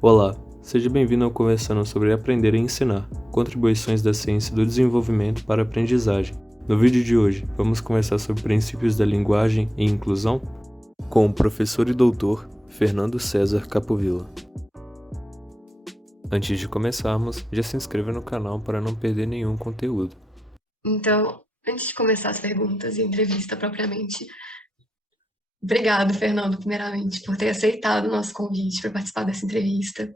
Olá, seja bem-vindo ao Conversando sobre Aprender e Ensinar, contribuições da ciência do desenvolvimento para a aprendizagem. No vídeo de hoje, vamos conversar sobre princípios da linguagem e inclusão com o professor e doutor Fernando César Capovilla. Antes de começarmos, já se inscreva no canal para não perder nenhum conteúdo. Então, antes de começar as perguntas e a entrevista propriamente, obrigado, Fernando, primeiramente, por ter aceitado o nosso convite para participar dessa entrevista.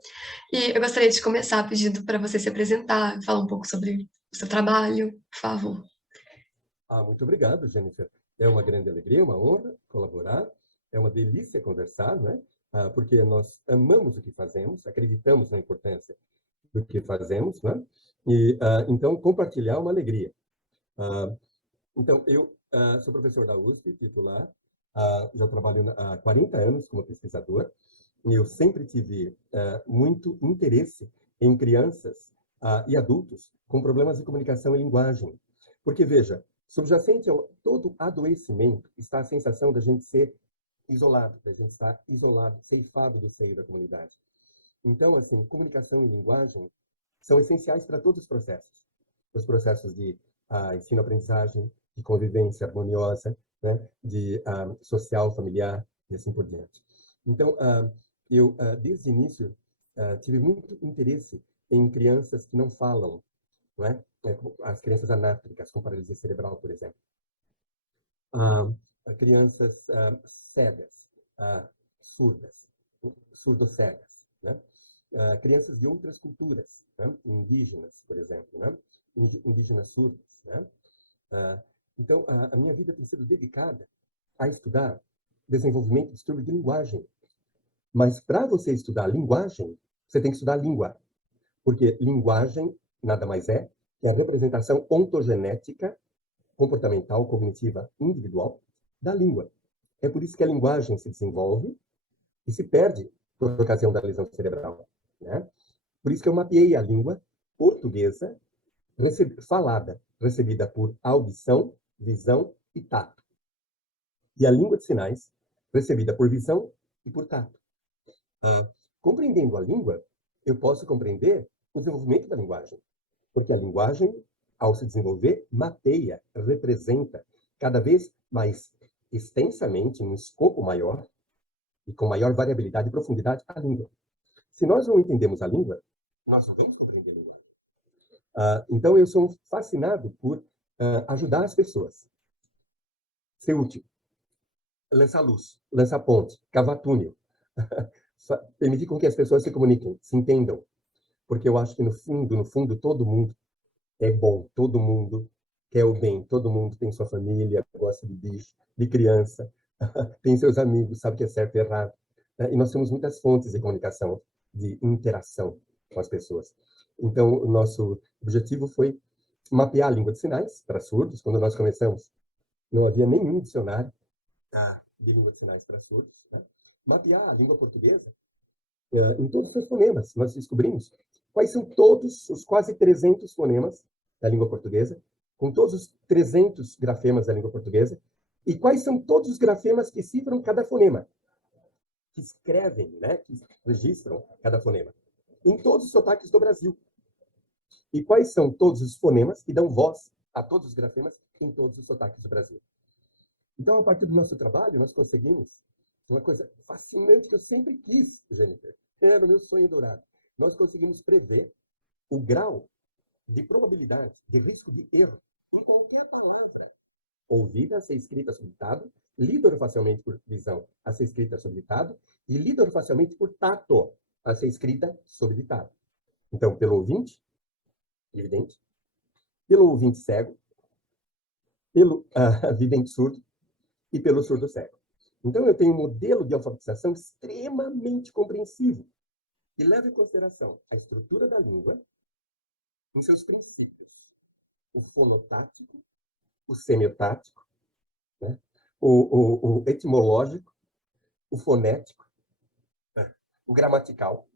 E eu gostaria de começar pedindo para você se apresentar, falar um pouco sobre o seu trabalho, por favor. Muito obrigado, Jennifer. É uma grande alegria, uma honra colaborar. É uma delícia conversar, né? Porque nós amamos o que fazemos, acreditamos na importância do que fazemos, né? E então compartilhar é uma alegria. Então eu sou professor da USP, titular. Já trabalho há 40 anos como pesquisador. E eu sempre tive muito interesse em crianças e adultos com problemas de comunicação e linguagem. Porque, veja, subjacente a todo adoecimento está a sensação da gente ser isolado, da gente estar isolado, ceifado do seio da comunidade. Então, assim, comunicação e linguagem são essenciais para todos os processos. Os processos de ensino-aprendizagem, de convivência harmoniosa, né, de social, familiar e assim por diante. Então, eu, desde o início, tive muito interesse em crianças que não falam, não é? As crianças anátricas, com paralisia cerebral, por exemplo. Crianças cegas, surdas, surdo-cegas, né? Crianças de outras culturas, né? Indígenas, por exemplo, né? Indígenas surdas, né? Então, a minha vida tem sido dedicada a estudar desenvolvimento de distúrbio de linguagem. Mas para você estudar linguagem, você tem que estudar língua. Porque linguagem nada mais é que a representação ontogenética, comportamental, cognitiva, individual da língua. É por isso que a linguagem se desenvolve e se perde por ocasião da lesão cerebral, né? Por isso que eu mapeei a língua portuguesa falada, recebida por audição, visão e tato. E a língua de sinais, recebida por visão e por tato. Compreendendo a língua, eu posso compreender o desenvolvimento da linguagem. Porque a linguagem, ao se desenvolver, mapeia, representa cada vez mais extensamente, num escopo maior e com maior variabilidade e profundidade, a língua. Se nós não entendemos a língua, nós não vamos compreender a língua. Então, eu sou fascinado por ajudar as pessoas. Ser útil. Lançar luz, lançar ponte, cavar túnel. Permitir com que as pessoas se comuniquem, se entendam. Porque eu acho que, no fundo, todo mundo é bom, todo mundo quer o bem, todo mundo tem sua família, gosta de bicho, de criança, tem seus amigos, sabe o que é certo e errado. E nós temos muitas fontes de comunicação, de interação com as pessoas. Então, o nosso objetivo foi mapear a língua de sinais para surdos. Quando nós começamos, não havia nenhum dicionário de língua de sinais para surdos. Né? Mapear a língua portuguesa em todos os seus fonemas. Nós descobrimos quais são todos os quase 300 fonemas da língua portuguesa, com todos os 300 grafemas da língua portuguesa, e quais são todos os grafemas que cifram cada fonema, que escrevem, né, que registram cada fonema, em todos os sotaques do Brasil. E quais são todos os fonemas que dão voz a todos os grafemas em todos os sotaques do Brasil. Então, a partir do nosso trabalho, nós conseguimos uma coisa fascinante que eu sempre quis, Jennifer. Era o meu sonho dourado. Nós conseguimos prever o grau de probabilidade, de risco de erro em qualquer palavra. Ouvida a ser escrita sob ditado, lida orofacialmente por visão a ser escrita sob ditado e lida orofacialmente por tato a ser escrita sob ditado. Então, pelo ouvinte, evidente, pelo ouvinte cego, pelo vidente surdo e pelo surdo cego. Então, eu tenho um modelo de alfabetização extremamente compreensivo que leva em consideração a estrutura da língua em seus princípios. O fonotático, o semiotático, né? o etimológico, o fonético, né? O gramatical.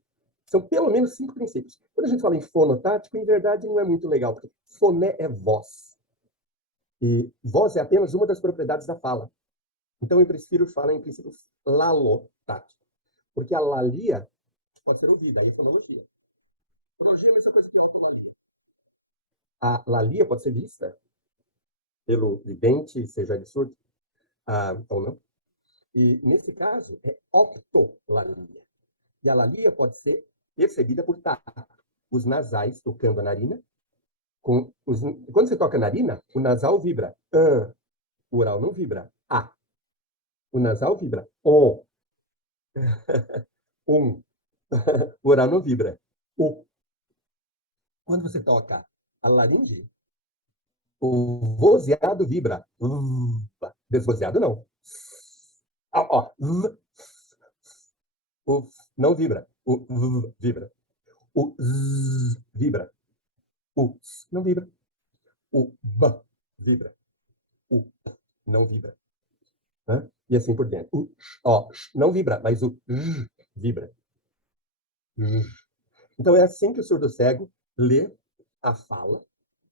São pelo menos 5 princípios. Quando a gente fala em fonotático, em verdade não é muito legal, porque foné é voz. E voz é apenas uma das propriedades da fala. Então, eu prefiro falar em princípio lalotático. Porque a lalia pode ser ouvida, aí é fonologia. Fonologia é a mesma coisa que a fonologia. A lalia pode ser vista pelo vidente, seja ele surdo ou não. E, nesse caso, é optolalia. E a lalia pode ser percebida por tato. Os nasais tocando a narina. Quando você toca a narina, o nasal vibra. O oral não vibra. A. O nasal vibra. O. O oral não vibra. O. Quando você toca a laringe, o vozeado vibra. Desvozeado não. Ó. O não vibra. O vibra. O vibra. O não vibra. O b vibra. O não vibra. E assim por diante. O não vibra, mas o vibra. Então é assim que o surdo cego lê a fala,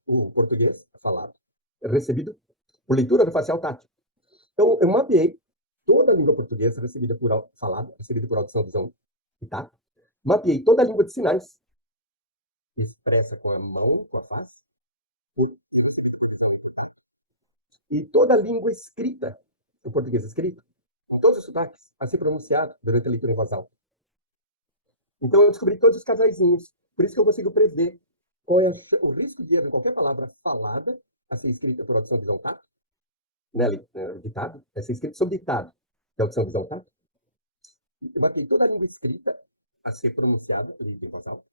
o português falado, recebido por leitura facial tátil. Então eu mapeei toda a língua portuguesa recebida por falada, recebida por audição, visão e tato. Mapeei toda a língua de sinais, expressa com a mão, com a face, e toda a língua escrita, o português escrito, com todos os sotaques, a ser pronunciado durante a leitura em voz alta. Então, eu descobri todos os casaizinhos. Por isso que eu consigo prever qual é o risco de erro em qualquer palavra falada a ser escrita por audição, visão, tato. Né? Ditado, a ser escrito sob ditado de audição, visão, tato. Eu mapeei toda a língua escrita a ser pronunciada, lida em voz alta.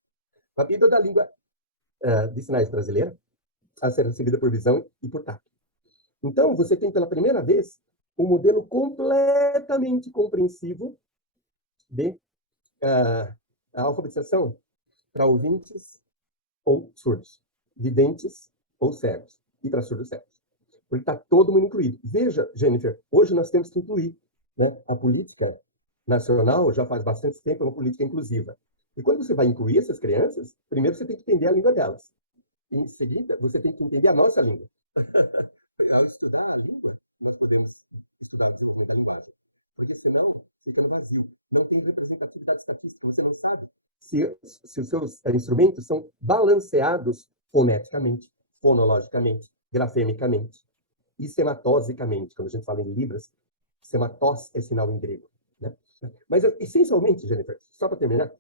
Mapeei toda a língua de sinais brasileira a ser recebida por visão e por tato. Então, você tem pela primeira vez um modelo completamente compreensivo de a alfabetização para ouvintes ou surdos, videntes ou cegos, e para surdos cegos. Porque está todo mundo incluído. Veja, Jennifer, hoje nós temos que incluir. Né? A política nacional já faz bastante tempo, é uma política inclusiva. E quando você vai incluir essas crianças, primeiro você tem que entender a língua delas. E, em seguida, você tem que entender a nossa língua. Ao estudar a língua, nós podemos estudar o desenvolvimento da linguagem. Porque senão, fica no vazio. Não tem representatividade estatística. Você não sabe se os seus instrumentos são balanceados foneticamente, fonologicamente, grafemicamente e sematosicamente. Quando a gente fala em libras, sematos é sinal em grego. Né? Mas, essencialmente, Jennifer, só para terminar,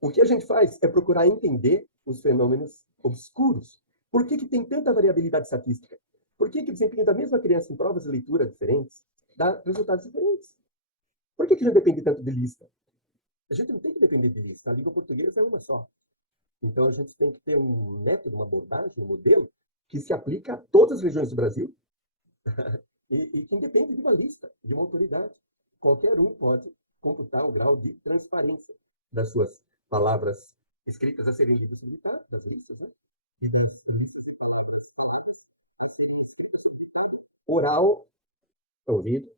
o que a gente faz é procurar entender os fenômenos obscuros. Por que tem tanta variabilidade estatística? Por que o desempenho da mesma criança em provas de leitura diferentes dá resultados diferentes? Por que a gente depende tanto de lista? A gente não tem que depender de lista. A língua portuguesa é uma só. Então, a gente tem que ter um método, uma abordagem, um modelo que se aplica a todas as regiões do Brasil e que independe de uma lista, de uma autoridade. Qualquer um pode computar o grau de transparência das suas palavras escritas a serem lidas sobre das listas, né? Oral, ouvido,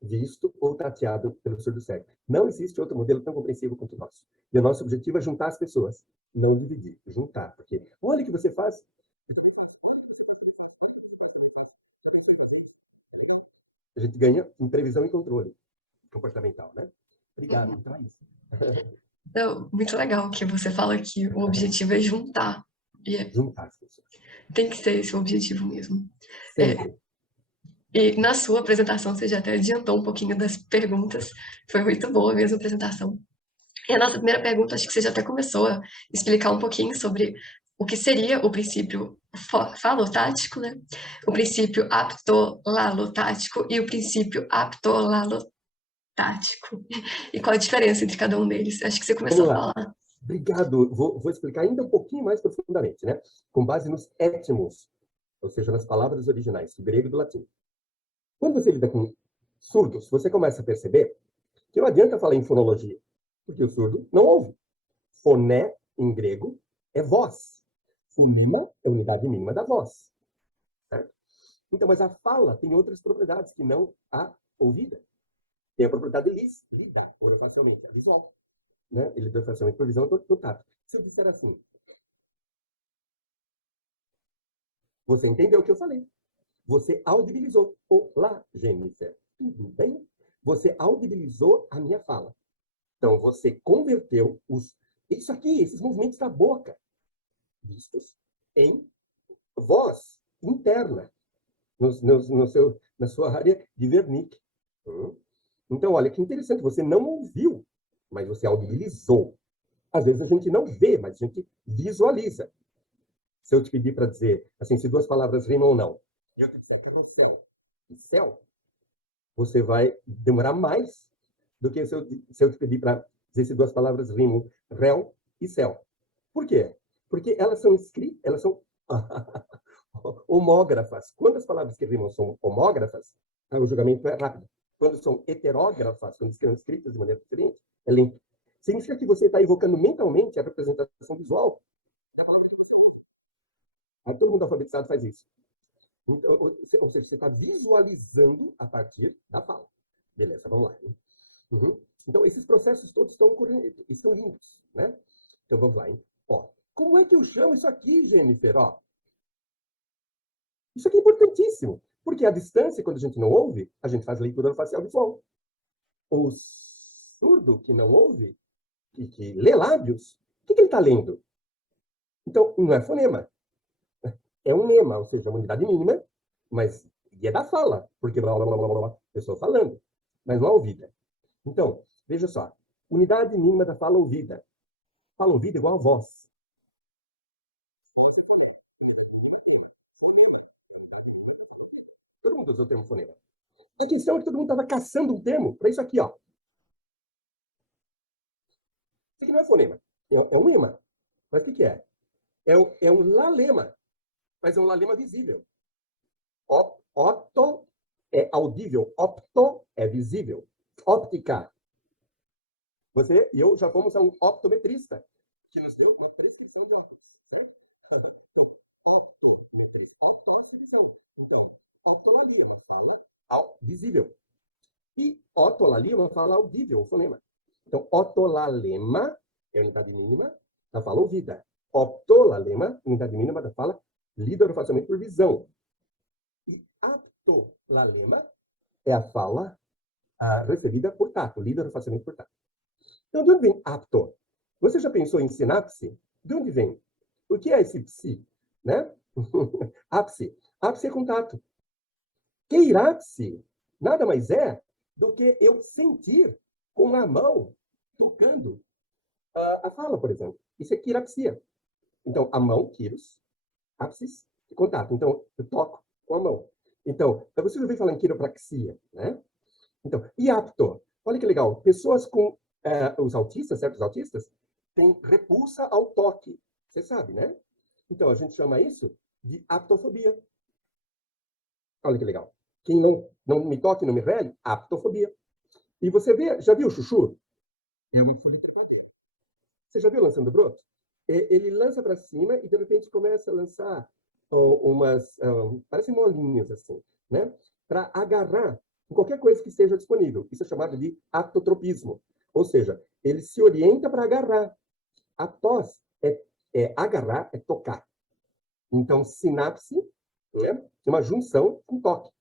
visto ou tateado pelo surdo cego. Não existe outro modelo tão compreensivo quanto o nosso. E o nosso objetivo é juntar as pessoas, não dividir, juntar. Porque olha o que você faz. A gente ganha em previsão e controle comportamental, né? Obrigado. Então é isso. Então, muito legal que você fala que o objetivo é juntar. E Juntar as pessoas. tem que ser esse o objetivo mesmo. Sempre. E na sua apresentação, você já até adiantou um pouquinho das perguntas. Foi muito boa mesmo a apresentação. E a nossa primeira pergunta, acho que você já até começou a explicar um pouquinho sobre o que seria o princípio falotático, né? O princípio aptolalotático e o princípio aptolalotático. E qual a diferença entre cada um deles? Acho que você começou a falar. Obrigado. Vou explicar ainda um pouquinho mais profundamente, né? Com base nos étimos, ou seja, nas palavras originais, do grego e do latim. Quando você lida com surdos, você começa a perceber que não adianta falar em fonologia, porque o surdo não ouve. Foné, em grego, é voz. Fonema é a unidade mínima da voz. Certo? Então, mas a fala tem outras propriedades que não a ouvida. Tem a propriedade lida, orofacialmente, a visual. Né? Ele lida facialmente por visão e por tato. Se eu disser assim, você entendeu o que eu falei. Você audibilizou. Olá, Jennifer. Tudo bem? Você audibilizou a minha fala. Então, você converteu isso aqui, esses movimentos da boca, vistos em voz interna, na sua área de Wernicke. Então, olha que interessante, você não ouviu, mas você audibilizou. Às vezes a gente não vê, mas a gente visualiza. Se eu te pedir para dizer, assim, se duas palavras rimam ou não, e eu te disser que é céu e céu, você vai demorar mais do que se eu te pedir para dizer se duas palavras rimam réu e céu. Por quê? Porque elas são escritas, elas são homógrafas. Quando as palavras que rimam são homógrafas, o julgamento é rápido. Quando são heterógrafas, quando são escritas de maneira diferente, é lento. Significa que você está evocando mentalmente a representação visual da palavra que você ouviu. Todo mundo alfabetizado faz isso. Então, ou seja, você está visualizando a partir da fala. Beleza, vamos lá. Uhum. Então, esses processos todos estão lindos, né? Então, vamos lá. Hein? Ó, como é que eu chamo isso aqui, Jennifer? Ó, isso aqui é importantíssimo, porque a distância, quando a gente não ouve, a gente faz leitura facial visual. O surdo que não ouve, que lê lábios, o que ele está lendo? Então, não é fonema. É um lema, ou seja, uma unidade mínima, mas é da fala, porque blá, blá, blá, blá, blá, pessoa falando, mas não é ouvida. Então, veja só, unidade mínima da fala ouvida. Fala ouvida igual a voz. Todo mundo usou o termo fonema. A questão é que todo mundo estava caçando um termo para isso aqui, ó. Isso aqui não é fonema, é um lema. Mas o que é? É um lalema, mas é um lalema visível. Opto é audível, opto é visível. Óptica. Você e eu já fomos a um optometrista, que nos deu uma prescrição de óculos. Optometrista. Optovisão. Então, otolalia fala visível. E otolalima fala audível, o fonema. Então, otolalema é a unidade mínima da fala ouvida. Optolalema, unidade mínima da fala lida orofacialmente por visão. E aptolalema é a fala recebida por tato, lida orofacialmente por tato. Então, de onde vem apto? Você já pensou em sinapse? De onde vem? O que é esse psi? Né? Ápice. Ápice é contato. Queirapse nada mais é do que eu sentir com a mão tocando a fala, por exemplo. Isso é quirapsia. Então, a mão, quiros, ápices, contato. Então, eu toco com a mão. Então, você já ouviu falar em quiropraxia, né? Então, e apto? Olha que legal. Pessoas com os autistas, certos autistas, têm repulsa ao toque. Você sabe, né? Então, a gente chama isso de aptofobia. Olha que legal. Quem não me toque, não me rele, aptofobia. E você já viu o chuchu? Você já viu lançando broto? Ele lança para cima e, de repente, começa a lançar umas, parecem molinhas, assim, né? Para agarrar em qualquer coisa que esteja disponível. Isso é chamado de aptotropismo. Ou seja, ele se orienta para agarrar. A tos agarrar, é tocar. Então, sinapse, né? Uma junção com toque,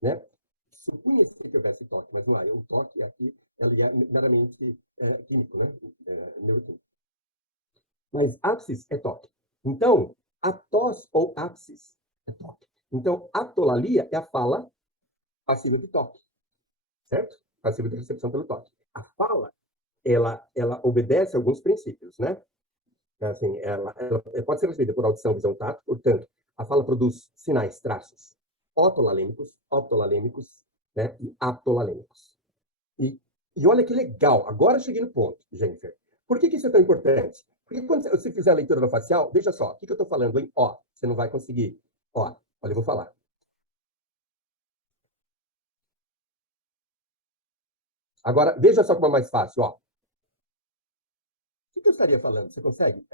né? Supunha que houvesse toque, mas não há. O toque aqui ele é meramente químico, né? Neuroquímico. Mas ápices é toque. Então, atos ou ápices é toque. Então, atolalia é a fala passiva de toque, certo? Passiva de recepção pelo toque. A fala, ela obedece a alguns princípios, né? Assim, ela pode ser recebida por audição, visão, tato. Portanto, a fala produz sinais, traços otolalêmicos, optolalêmicos, né? E aptolalêmicos. E olha que legal. Agora cheguei no ponto, Jennifer. Por que isso é tão importante? Porque quando você fizer a leitura facial, veja só, o que eu estou falando, hein? Ó, você não vai conseguir. Ó, olha, eu vou falar. Agora, veja só como é mais fácil, ó. O que eu estaria falando? Você consegue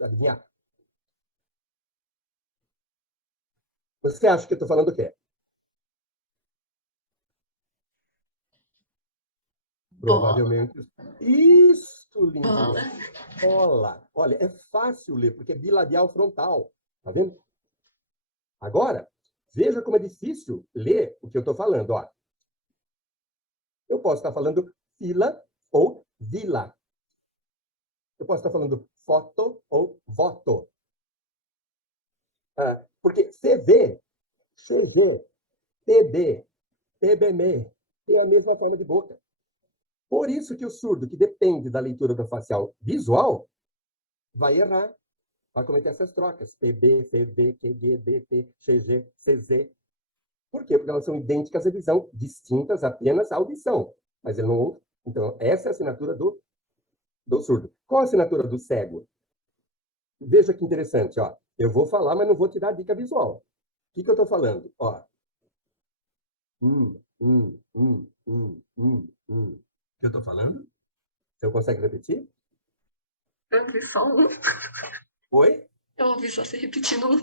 adivinhar? Você acha que eu estou falando o quê? Provavelmente. Isso, lindinha. Bola. Olha, é fácil ler, porque é bilabial frontal. Tá vendo? Agora, veja como é difícil ler o que eu estou falando. Ó. Eu posso estar falando fila ou vila. Eu posso estar falando foto ou voto. Porque CV, CG, PB, PBM tem a mesma forma de boca. Por isso que o surdo, que depende da leitura da facial visual, vai errar. Vai cometer essas trocas. PB, CB, QG, DT, CG, CZ. Por quê? Porque elas são idênticas à visão, distintas apenas à audição. Mas ele não ouve. Então, essa é a assinatura do surdo. Qual a assinatura do cego? Veja que interessante, ó. Eu vou falar, mas não vou te dar dica visual. O que eu estou falando? Ó. O que eu estou falando? Você consegue repetir? Eu ouvi só um. Oi? Eu ouvi só você repetindo um.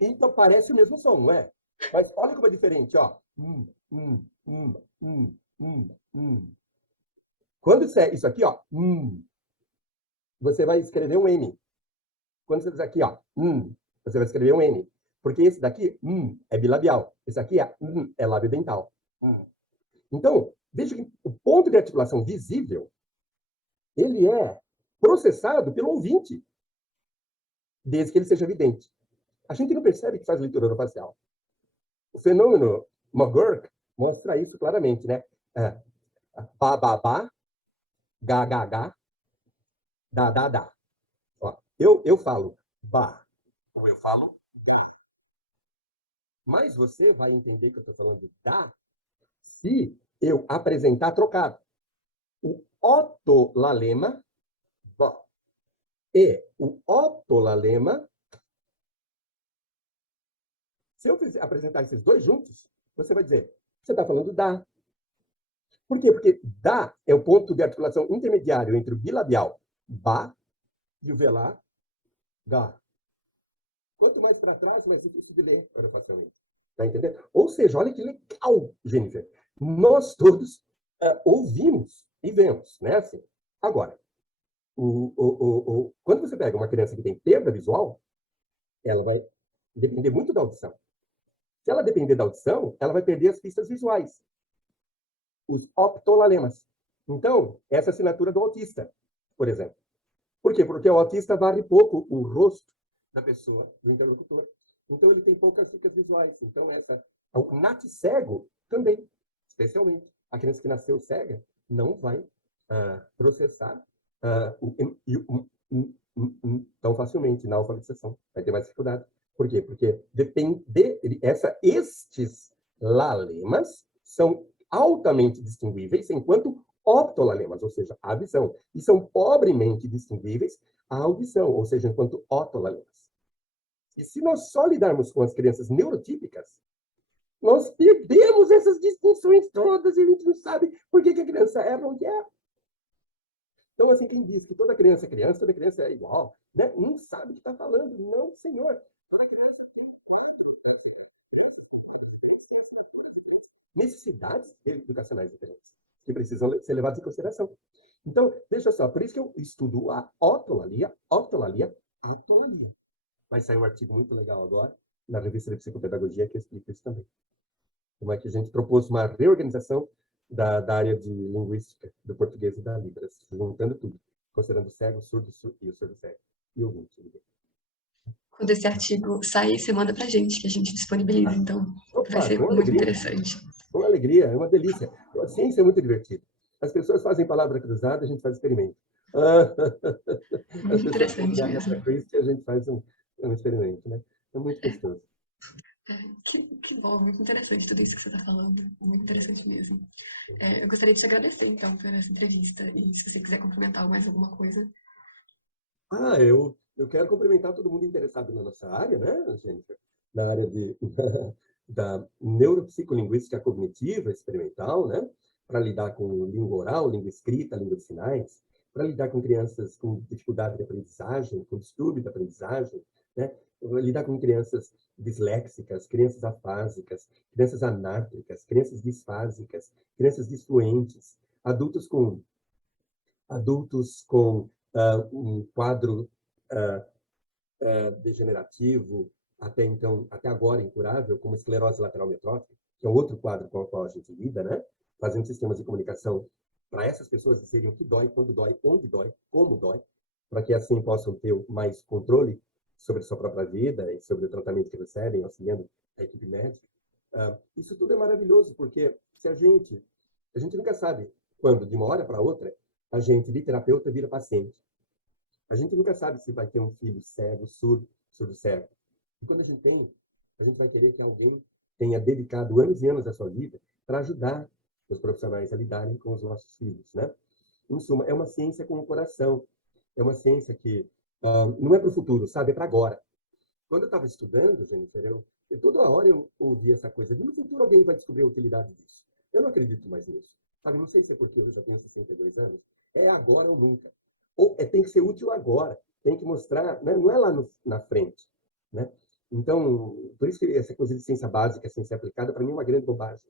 Então parece o mesmo som, não é? Mas olha como é diferente, ó. Quando isso aqui, ó, você vai escrever um M. Quando você diz aqui, ó, você vai escrever um N. Porque esse daqui, é bilabial. Esse aqui é lábio dental. Então, veja que o ponto de articulação visível, ele é processado pelo ouvinte, desde que ele seja evidente. A gente não percebe que faz leitura orofacial. O fenômeno McGurk mostra isso claramente, né? Ba, ba, ba, ga, ga, ga, da, da, da. Ó, eu falo ba, ou eu falo ga. Mas você vai entender que eu estou falando da se eu apresentar trocado. O otolalema ba, e o otolalema, se eu apresentar esses dois juntos, você vai dizer, você está falando da. Por quê? Porque da é o ponto de articulação intermediário entre o bilabial ba e o velar ga. Quanto mais para trás, mais difícil de ler orofacialmente. Está entendendo? Ou seja, olha que legal, Jennifer. Nós todos ouvimos e vemos, né? Assim. Agora, quando você pega uma criança que tem perda visual, ela vai depender muito da audição. Se ela depender da audição, ela vai perder as pistas visuais, os optolalemas. Então, essa é a assinatura do autista, por exemplo. Por quê? Porque o autista varre pouco o rosto da pessoa, do interlocutor. Então, ele tem poucas dicas visuais. Então, o nat-cego também, especialmente. A criança que nasceu cega não vai processar tão facilmente na alfabetização. Vai ter mais dificuldade. Por quê? Porque estes lalemas são altamente distinguíveis enquanto optolalemas, ou seja, a visão, e são pobremente distinguíveis a audição, ou seja, enquanto otolalemas. E se nós só lidarmos com as crianças neurotípicas, nós perdemos essas distinções todas e a gente não sabe por que a criança erra onde erra. Então, assim, quem diz que toda criança é criança, toda criança é igual, né? Não sabe o que está falando. Não, senhor. Toda criança tem quadro. Necessidades educacionais diferentes, que precisam ser levadas em consideração. Então, veja só, por isso que eu estudo a otolalia. Vai sair um artigo muito legal agora, na revista de Psicopedagogia, que explica isso também. Como é que a gente propôs uma reorganização da área de linguística do português e da Libras, juntando tudo, considerando o cego, o surdo e o surdo-cego. E o ouvinte. Quando esse artigo sair, você manda pra gente, que a gente disponibiliza, então vai ser muito interessante. Com alegria, é uma delícia. A ciência é muito divertida. As pessoas fazem palavra cruzada, a gente faz experimento. Muito interessante mesmo. A gente faz um experimento, né? É muito gostoso. Que bom, muito interessante tudo isso que você está falando. Muito interessante mesmo. Eu gostaria de te agradecer, então, por essa entrevista. E se você quiser complementar mais alguma coisa. Eu quero cumprimentar todo mundo interessado na nossa área, né, Jennifer? Na área da neuropsicolinguística cognitiva experimental, né? Para lidar com língua oral, língua escrita, língua de sinais, para lidar com crianças com dificuldade de aprendizagem, com distúrbio de aprendizagem, né? Lidar com crianças disléxicas, crianças afásicas, crianças anátricas, crianças disfásicas, crianças disfluentes, adultos com um quadro degenerativo, até agora incurável, como esclerose lateral amiotrófica, que é um outro quadro com o qual a gente lida, né? Fazendo sistemas de comunicação para essas pessoas dizerem o que dói, quando dói, onde dói, como dói, para que assim possam ter mais controle sobre a sua própria vida e sobre o tratamento que recebem, auxiliando a equipe médica. Isso tudo é maravilhoso, porque se a gente nunca sabe quando, de uma hora para outra, a gente, de terapeuta, vira paciente. A gente nunca sabe se vai ter um filho cego, surdo-cego. E quando a gente vai querer que alguém tenha dedicado anos e anos da sua vida para ajudar os profissionais a lidarem com os nossos filhos, né? Em suma, é uma ciência com o coração. É uma ciência que não é para o futuro, sabe? É para agora. Quando eu estava estudando, Jennifer, toda hora eu ouvia essa coisa de no futuro alguém vai descobrir a utilidade disso. Eu não acredito mais nisso. Sabe? Não sei se é porque eu já tenho 62 anos. É agora ou nunca. Ou tem que ser útil agora. Tem que mostrar, né? Não é lá na frente, né? Então, por isso que essa coisa de ciência básica, ciência aplicada, para mim é uma grande bobagem.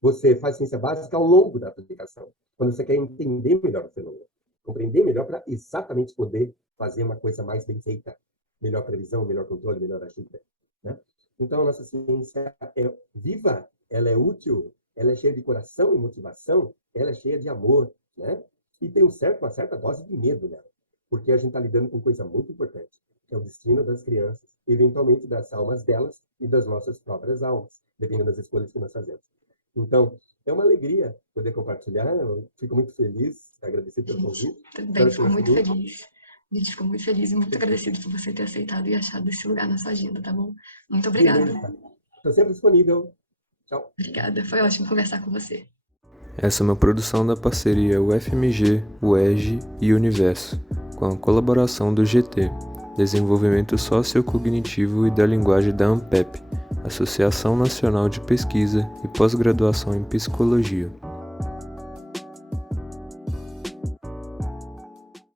Você faz ciência básica ao longo da aplicação, quando você quer entender melhor o fenômeno, compreender melhor para exatamente poder fazer uma coisa mais bem feita, melhor previsão, melhor controle, melhor ajuda, né? Então, a nossa ciência é viva, ela é útil, ela é cheia de coração e motivação, ela é cheia de amor, né? E tem uma certa dose de medo nela, porque a gente está lidando com coisa muito importante, que é o destino das crianças, eventualmente das almas delas e das nossas próprias almas, dependendo das escolhas que nós fazemos. Então, é uma alegria poder compartilhar, eu fico muito feliz, agradecido pelo convite. Também fico muito feliz. A gente ficou muito feliz e muito agradecido por você ter aceitado e achado esse lugar na sua agenda, tá bom? Muito obrigada. Estou sempre disponível. Tchau. Obrigada, foi ótimo conversar com você. Essa é uma produção da parceria UFMG, UERJ e Universo, com a colaboração do GT, Desenvolvimento Sociocognitivo e da Linguagem da ANPEP, Associação Nacional de Pesquisa e Pós-Graduação em Psicologia.